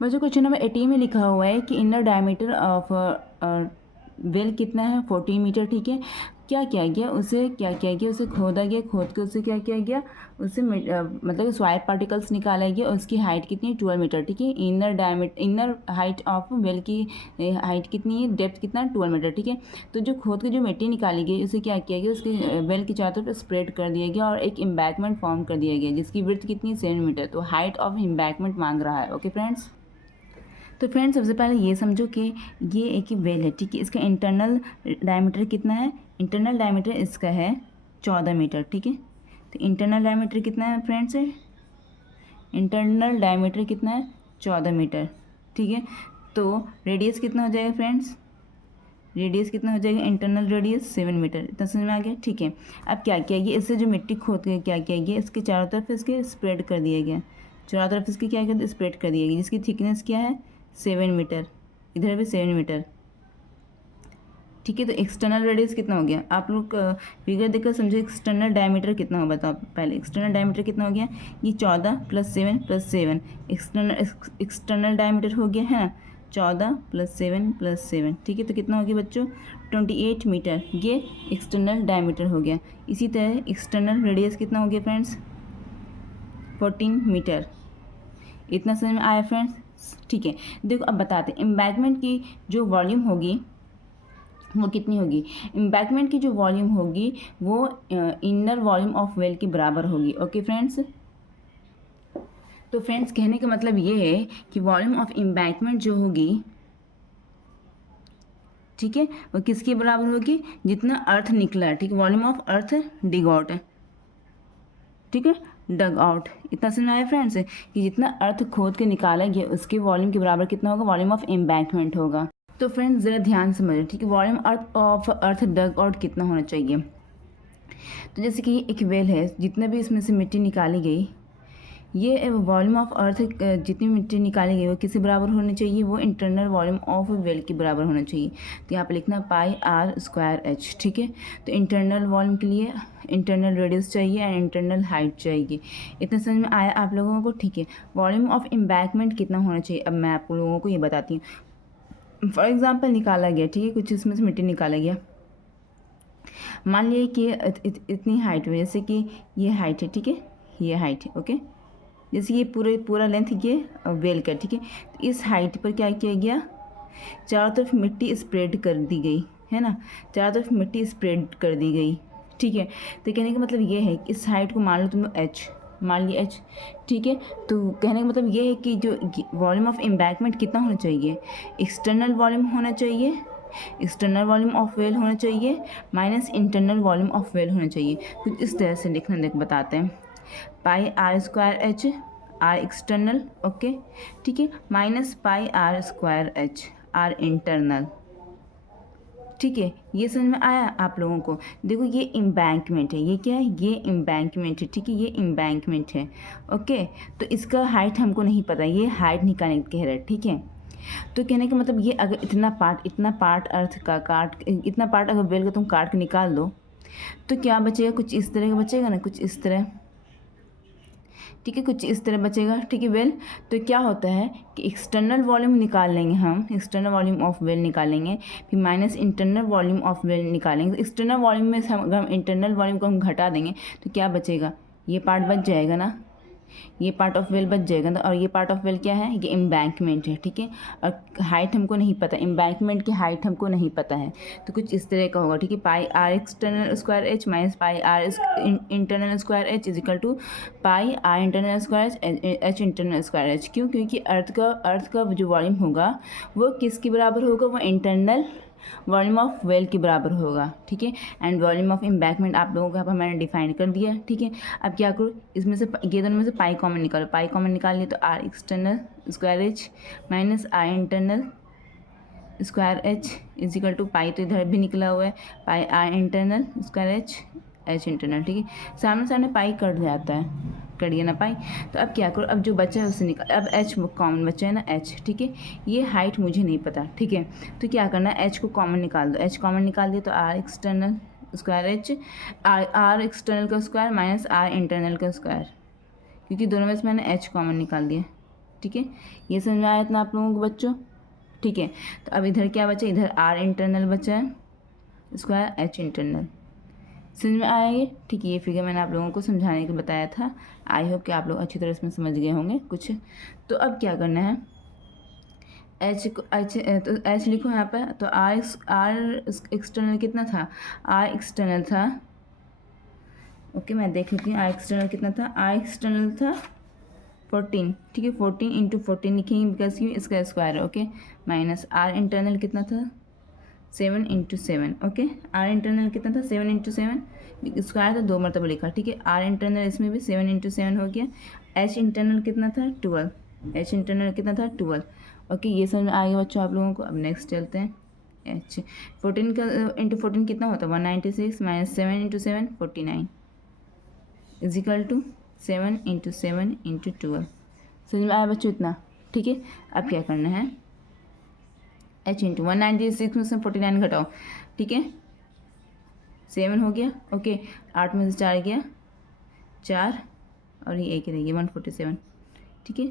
बच्चों question number 18 में लिखा हुआ है कि इनर डायमीटर ऑफ वेल कितना है 14 मीटर। ठीक है, क्या किया गया, उसे क्या किया गया, उसे खोदा गया, खोद के उसे क्या किया गया, उससे मतलब स्वाइप पार्टिकल्स निकाला गया, उसकी हाइट कितनी है 12 मीटर। ठीक है, इनर हाइट ऑफ वेल की हाइट कितनी है, डेप्थ कितना है 12 मीटर। ठीक है, तो जो खोद के जो मिट्टी निकाली गई उसे क्या किया गया, उसके वेल की चारों तरफ स्प्रेड कर दिया गया और एक एम्बैंकमेंट फॉर्म कर दिया गया जिसकी विड्थ कितनी है 7 मीटर। तो हाइट ऑफ एम्बैंकमेंट मांग रहा है। ओके फ्रेंड्स, तो फ्रेंड्स सबसे पहले ये समझो कि ये एक वेल है। ठीक है, इसका इंटरनल डायमीटर कितना है, इंटरनल डायमीटर इसका है 14 मीटर। ठीक है, तो इंटरनल डायमीटर कितना है फ्रेंड्स, इंटरनल डायमीटर कितना है 14 मीटर। ठीक है, तो रेडियस कितना हो जाएगा फ्रेंड्स, रेडियस कितना हो जाएगा, इंटरनल रेडियस 7 मीटर। इतना समझ में आ गया। ठीक है, अब क्या किया गया, इससे जो मिट्टी खोद के क्या किया गया, इसके चारों तरफ इसके स्प्रेड कर दिया गया, चारों तरफ इसकी क्या कर स्प्रेड कर दिया गया, जिसकी थिकनेस क्या है 7 मीटर, इधर भी 7 मीटर। ठीक है, तो एक्सटर्नल रेडियस कितना हो गया, आप लोग फिगर देखकर समझो एक्सटर्नल डायमीटर कितना हो, बताओ पहले एक्सटर्नल डायमीटर कितना हो गया, ये 14 + 7 + 7 एक्सटर्नल डायमीटर हो गया है ना, 14 + 7 + 7। ठीक है, तो कितना हो गया बच्चों 28 मीटर, ये एक्सटर्नल डायमीटर हो गया। इसी तरह एक्सटर्नल रेडियस कितना हो गया फ्रेंड्स 14 मीटर। इतना समझ में आया फ्रेंड्स। ठीक है, देखो अब बताते हैं एम्बैंकमेंट की जो वॉल्यूम होगी वो कितनी होगी, एम्बैंकमेंट की जो वॉल्यूम होगी वो इनर वॉल्यूम ऑफ वेल के बराबर होगी। ओके फ्रेंड्स, तो फ्रेंड्स कहने का मतलब ये है कि वॉल्यूम ऑफ एम्बैंकमेंट जो होगी, ठीक है, वो किसके बराबर होगी, जितना अर्थ निकला है। ठीक है, volume of earth dig out है, ठीक है, डग आउट। इतना समझ आया फ्रेंड्स कि जितना अर्थ खोद के निकाला गया उसके वॉल्यूम के बराबर कितना होगा, वॉल्यूम ऑफ एम्बैंकमेंट होगा। तो फ्रेंड्स ज़रा ध्यान समझो। ठीक है, volume earth of earth dug out कितना होना चाहिए, तो जैसे कि एक वेल है, जितना भी इसमें से मिट्टी निकाली गई, ये वॉल्यूम ऑफ अर्थ जितनी मिट्टी निकाली गई वो किसके बराबर होनी चाहिए, वो इंटरनल वॉल्यूम ऑफ वेल के बराबर होना चाहिए। तो यहाँ पे लिखना πr²h। ठीक है, तो इंटरनल वॉल्यूम के लिए इंटरनल रेडियस चाहिए एंड इंटरनल हाइट चाहिए। इतना समझ में आया आप लोगों को। ठीक है, वॉल्यूम ऑफ एम्बैंकमेंट कितना होना चाहिए, अब मैं आप लोगों को ये बताती हूँ। फॉर एग्जाम्पल निकाला गया, ठीक है, कुछ इसमें से मिट्टी निकाला गया, मान लिया कि इतनी हाइट में, जैसे कि ये हाइट है, ठीक है, ये हाइट है। ओके, जैसे ये पूरा लेंथ ये वेल का, ठीक है, तो इस हाइट पर क्या किया गया, चारों तरफ मिट्टी स्प्रेड कर दी गई है ना, चारों तरफ मिट्टी स्प्रेड कर दी गई। ठीक है, तो कहने का मतलब ये है कि इस हाइट को मान लो तुम h, मान लिया h। ठीक है, तो कहने का मतलब ये है कि जो वॉल्यूम ऑफ एम्बैंकमेंट कितना होना चाहिए, एक्सटर्नल वॉल्यूम होना चाहिए, एक्सटर्नल वॉल्यूम ऑफ वेल होना चाहिए minus internal volume of well होना चाहिए। कुछ इस तरह से लिखना देख बताते हैं, πr²h आर एक्सटर्नल, ओके, ठीक है, माइनस πr²h आर इंटरनल। ठीक है, ये समझ में आया आप लोगों को। देखो ये एम्बैंकमेंट है, ये क्या है, ये एम्बैंकमेंट है। ठीक है, ये एम्बैंकमेंट है। ओके, तो इसका हाइट हमको नहीं पता, ये हाइट निकालने कह रहा है। ठीक है, तो कहने का मतलब ये अगर इतना पार्ट अर्थ का इतना पार्ट अगर वेल का तुम काट के निकाल दो तो क्या बचेगा, कुछ इस तरह का बचेगा ना, कुछ इस तरह। ठीक है, कुछ इस तरह बचेगा। ठीक है, वेल, तो क्या होता है कि एक्सटर्नल वॉल्यूम निकाल लेंगे हम, एक्सटर्नल वॉल्यूम ऑफ वेल निकालेंगे, फिर minus internal volume of well निकालेंगे। तो एक्सटर्नल वॉल्यूम में से अगर हम इंटरनल वॉल्यूम को हम घटा देंगे तो क्या बचेगा, ये पार्ट बच जाएगा ना, ये पार्ट ऑफ वेल बच जाएगा ना, और ये पार्ट ऑफ वेल क्या है, ये एम्बैंकमेंट है। ठीक है, और हाइट हमको नहीं पता, एम्बैंकमेंट की हाइट हमको नहीं पता है, तो कुछ इस तरह का होगा। ठीक है, πr external square H minus πr internal square H is equal to πr internal square H internal square H. क्यों, क्योंकि अर्थ का जो वॉल्यूम होगा वो किसके बराबर होगा, वो इंटरनल वॉल्यूम ऑफ वेल के बराबर होगा। ठीक है, एंड वॉल्यूम ऑफ एम्बैंकमेंट आप लोगों को यहाँ पर मैंने डिफाइन कर दिया। ठीक है, अब क्या करो, इसमें से ये दोनों में से पाई कॉमन निकालो, पाई कॉमन निकाल लिया तो R external square H minus I internal square H is equal to pi, तो इधर भी निकला हुआ है pi I internal square H internal. ठीक है, सामने सामने पाई कट जाता है, कट गया ना पाई। तो अब क्या करो, अब जो बचा है उससे निकाल, अब एच कॉमन बचा है ना एच। ठीक है, ये हाइट मुझे नहीं पता। ठीक है, तो क्या करना है, एच को कॉमन निकाल दो, एच कॉमन निकाल दिया तो R external square H, R external का स्क्वायर माइनस आर इंटरनल का स्क्वायर, क्योंकि दोनों में से मैंने एच कॉमन निकाल दिया। ठीक है, ये समझ में आया इतना आप लोगों को बच्चों। ठीक है, तो अब इधर क्या बचा, इधर आर इंटरनल बचा है, स्क्वायर एच इंटरनल। समझ में आया ये? ठीक है, ये फिगर मैंने आप लोगों को समझाने के बताया था। आई होप कि आप लोग अच्छी तरह इसमें समझ गए होंगे कुछ। तो अब क्या करना है, तो एच लिखो यहाँ पर। तो आर एक्सटर्नल कितना था, आर एक्सटर्नल था, ओके मैं देख लेती हूँ, आर एक्सटर्नल कितना था, आर एक्सटर्नल था 14। ठीक है, 14 इंटू 14 लिखेंगे बिकॉज क्यों, इसका स्क्वायर है। ओके, माइनस आर इंटरनल कितना था, 7 इंटू 7। ओके, आर इंटरनल कितना था, 7 इंटू 7, स्क्वायर था 2 मरतबा लिखा। ठीक है, आर इंटरनल इसमें भी 7 इंटू 7 हो गया। एच इंटरनल कितना था, 12, एच इंटरनल कितना था 12। ओके, ये समझ में आ गया बच्चों आप लोगों को। अब नेक्स्ट चलते हैं, एच 14 का इंटू 14 कितना होता है, 196 minus 7 into 7 49 is equal to 7 into 7 into 12। समझ में आया बच्चों इतना। ठीक है, अब क्या करना है, एच इंटू 196 में से 49 घटाओ। ठीक है, 7 हो गया। ओके, 8 में से 4 गया 4, और ये एक रह गया 147। ठीक है,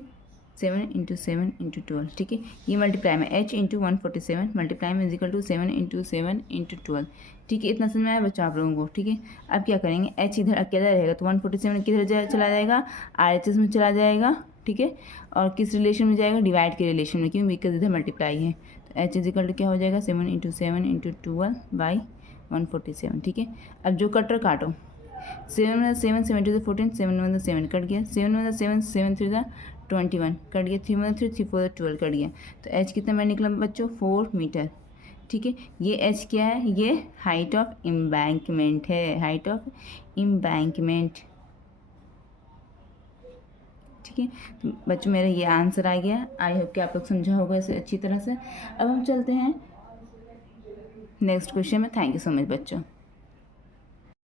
7 इंटू 7 इंटू 12। ठीक है, ये मल्टीप्लाई में एच इंटू 147 मल्टीप्लाई में इजिकल टू 7 इंटू 7 इंटू 12। ठीक है, इतना समझ में आया बच्चों आप लोगों को। ठीक है, अब क्या करेंगे, एच इधर अकेला रहेगा तो 147 किधर चला जाएगा, RHS में चला जाएगा। ठीक है, और किस रिलेशन में जाएगा, डिवाइड के रिलेशन में, क्यों, बिकॉज इधर मल्टीप्लाई है। तो एच इजिकल टू क्या हो जाएगा, 7 इंटू 7 इंटू 12 बाई 147। ठीक है, अब जो कटर काटो, 7 में 7 7 टू 14, 7 में 7 कट गया, 7 में 7 7 3 21 कट गया, 3 में 3 3 4 12 कट गया। तो एच कितना मैं निकला बच्चों, 4 मीटर। ठीक है, ये एच क्या है, ये हाइट ऑफ एम्बैंकमेंट है, हाइट ऑफ एम्बैंकमेंट। ठीक है, तो बच्चों मेरा ये आंसर आ गया। आई होप कि आप लोग समझा होगा इसे अच्छी तरह से। अब हम चलते हैं नेक्स्ट क्वेश्चन में। थैंक यू सो मच बच्चों।